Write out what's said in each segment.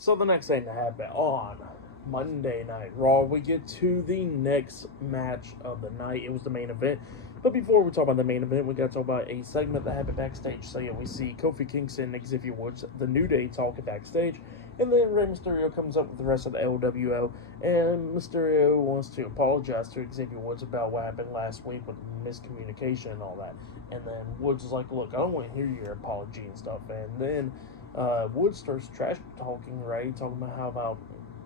So the next thing to happen on Monday Night Raw, we get to the next match of the night. It was the main event. But before we talk about the main event, we got to talk about a segment that happened backstage. So yeah, we see Kofi Kingston and Xavier Woods, the New Day, talking backstage. And then Rey Mysterio comes up with the rest of the LWO. And Mysterio wants to apologize to Xavier Woods about what happened last week with miscommunication and all that. And then Woods is like, look, I don't want to hear your apology and stuff. And then Woods starts trash talking Ray, talking about how about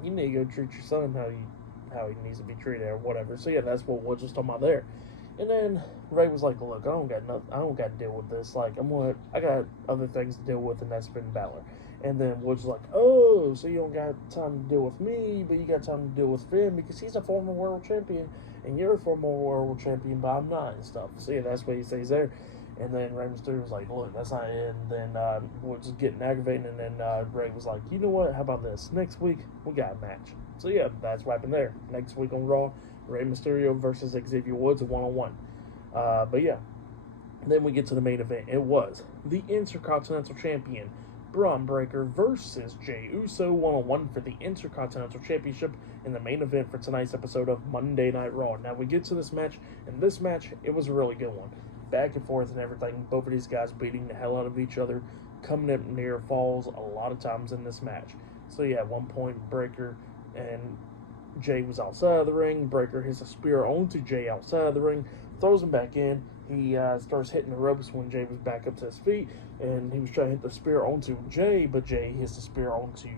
you need to go treat your son how he needs to be treated or whatever. So yeah, that's what Woods was talking about there. And then Ray was like, "Look, I don't got to deal with this. Like, I got other things to deal with, and that's Finn Balor." And then Woods was like, "Oh, so you don't got time to deal with me, but you got time to deal with Finn because he's a former world champion, and you're a former world champion, but I'm not and stuff." So yeah, that's what he says there. And then Rey Mysterio was like, "Look, that's not it." And then Woods was getting aggravated, and then Ray was like, "You know what? How about this? Next week we got a match." So yeah, that's what happened there. Next week on Raw, Rey Mysterio versus Xavier Woods, a one-on-one. But yeah, then we get to the main event. It was the Intercontinental Champion Bron Breakker versus Jey Uso, one-on-one for the Intercontinental Championship in the main event for tonight's episode of Monday Night Raw. Now we get to this match, and this match, it was a really good one. Back and forth and everything. Both of these guys beating the hell out of each other, coming up near falls a lot of times in this match. So yeah, at one point, Breakker and Jey was outside of the ring. Breakker hits a spear onto Jey outside of the ring, throws him back in. He starts hitting the ropes when Jey was back up to his feet, and he was trying to hit the spear onto Jey, but Jey hits the spear onto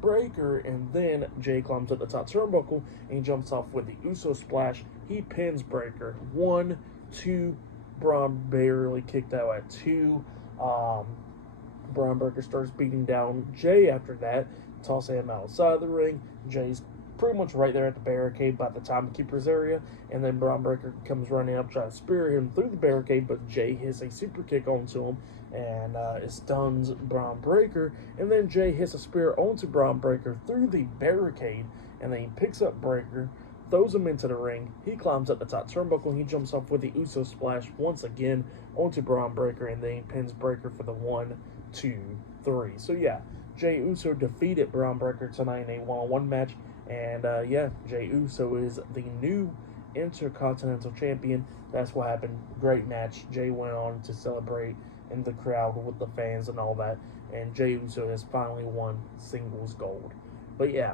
Breakker, and then Jey climbs up the top turnbuckle, and he jumps off with the Uso splash. He pins Breakker. 1, 2, Bron barely kicked out at 2. Bron Breakker starts beating down Jey after that, tossing him outside the ring. Jey's pretty much right there at the barricade by the timekeeper's area, and then Bron Breakker comes running up trying to spear him through the barricade, but Jey hits a super kick onto him, and it stuns Bron Breakker, and then Jey hits a spear onto Bron Breakker through the barricade, and then he picks up Breakker, throws him into the ring. He climbs up the top turnbuckle, and he jumps off with the Uso splash once again onto Bron Breakker, and then he pins Breakker for the 1, 2, 3. So yeah, Jey Uso defeated Bron Breakker tonight in a one-on-one match. And yeah, Jey Uso is the new Intercontinental Champion. That's what happened. Great match. Jey went on to celebrate in the crowd with the fans and all that. And Jey Uso has finally won singles gold. But yeah,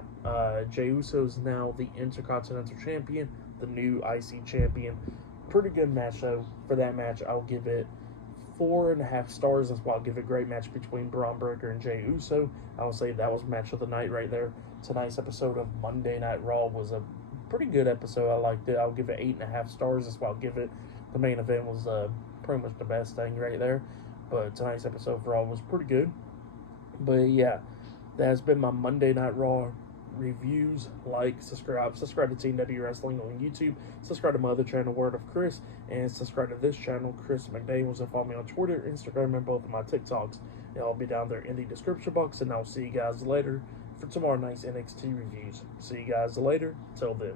Jey Uso is now the Intercontinental Champion, the new IC Champion. Pretty good match though. For that match, I'll give it 4.5 stars. That's why I'll give it a great match between Bron Breakker and Jey Uso. I would say that was match of the night right there. Tonight's episode of Monday Night Raw was a pretty good episode. I liked it. I'll give it 8.5 stars. That's why I'll give it. The main event was pretty much the best thing right there. But tonight's episode for Raw was pretty good. But yeah, that has been my Monday Night Raw reviews. Like, subscribe to Team W Wrestling on YouTube, subscribe to my other channel, Word of Chris, and subscribe to this channel, Chris McDaniels, and follow me on Twitter, Instagram, and both of my TikToks. They'll all be down there in the description box, and I'll see you guys later for tomorrow night's NXT reviews. See you guys later. Till then.